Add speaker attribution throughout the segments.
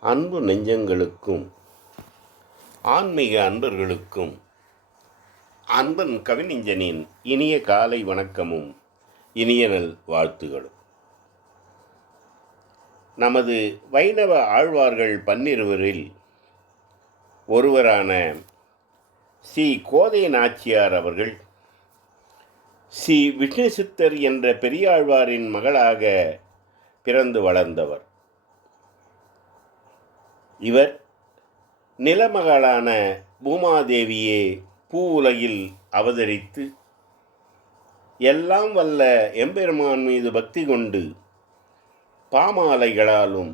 Speaker 1: அன்பு நெஞ்சங்களுக்கும் ஆன்மீக அன்பர்களுக்கும் அன்பன் கவிஞனின் இனிய காலை வணக்கமும் இனிய நல் வாழ்த்துகளும். நமது வைணவ ஆழ்வார்கள் பன்னிருவரில் ஒருவரான சி. கோதை நாச்சியார் அவர்கள் சி. விஷ்ணு சித்தர் என்ற பெரியாழ்வாரின் மகளாக பிறந்து வளர்ந்தவர். இவர் நிலமகளான பூமாதேவியே பூவுலகில் அவதரித்து எல்லாம் வல்ல எம்பெருமான் மீது பக்தி கொண்டு பாமாலைகளாலும்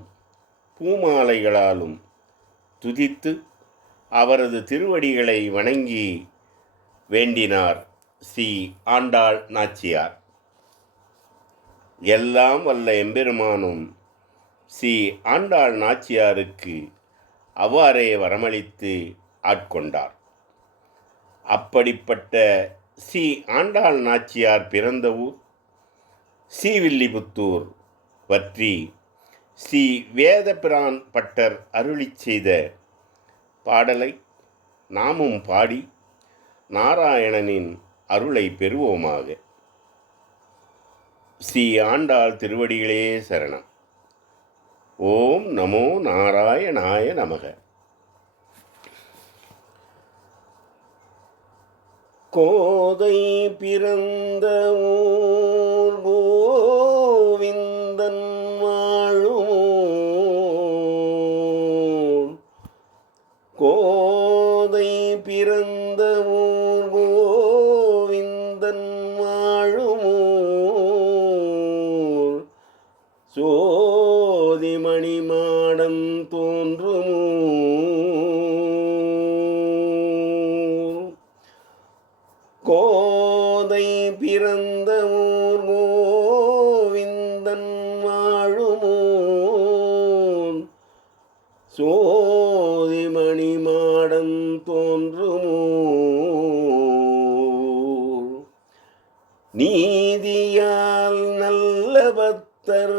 Speaker 1: பூமாலைகளாலும் துதித்து அவரது திருவடிகளை வணங்கி வேண்டினார் ஸ்ரீ ஆண்டாள் நாச்சியார். எல்லாம் வல்ல எம்பெருமானும் ஸ்ரீ ஆண்டாள் நாச்சியாருக்கு அவ்வாறே வரமளித்து ஆட்கொண்டார். அப்படிப்பட்ட ஸ்ரீ ஆண்டாள் நாச்சியார் பிறந்த ஊர் ஸ்ரீவில்லிபுத்தூர் பற்றி ஸ்ரீ வேதபிரான் பட்டர் அருளிச் செய்த பாடலை நாமும் பாடி நாராயணனின் அருளை பெறுவோமாக. ஸ்ரீ ஆண்டாள் திருவடிகளே சரணம். ஓம் நமோ நாராயணாய நமக. கோதை பிறந்த ஊர் கோவிந்தன் வாழும் கோதை பிறந்த ஊர் கோவிந்தன் வாழும் சோ சோதிமணி மாடம் தோன்றுமோ கோதை பிறந்த ஊர் கோவிந்தன் வாழும் ஊர். சோதிமணி மாடம் தோன்றும் நீதியால் நல்ல பக்தர்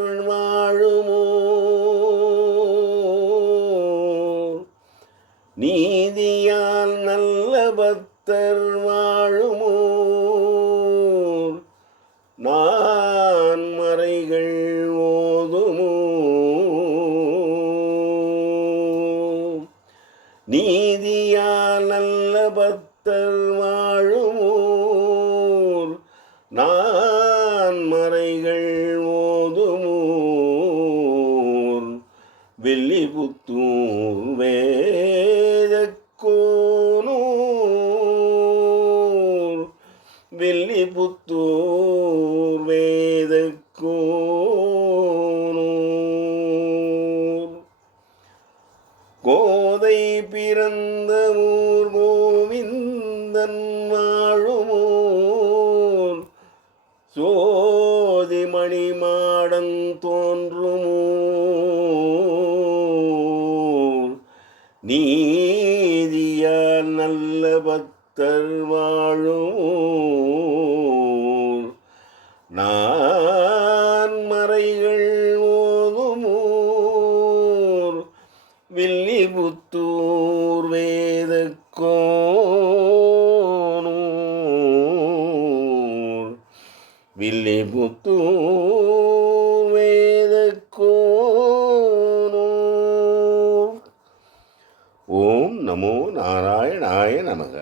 Speaker 1: நீதியால் நல்ல பக்தர் வாழுமோ நான் மறைகள் ஓதுமோ நீதியால் நல்ல பக்தர் வாழுமோர். நான் வெள்ளிபுத்தூர் வேதக்கோனூர் வெள்ளிபுத்தூர் வேதக்கோனூர். கோதை பிறந்த ஊர் கோவிந்தன் வாழுமோர். சோதிமணி மாடம் நீதியால் நல்ல பக்தர் வாழும். நான் மறைகள் ஓதுமோர். வில்லிபுத்தூர் வேதக்கோனூர். வில்லிபுத்தூர் வேதக்கோனூர் ஓம் நமோ நாராயணாய நமக.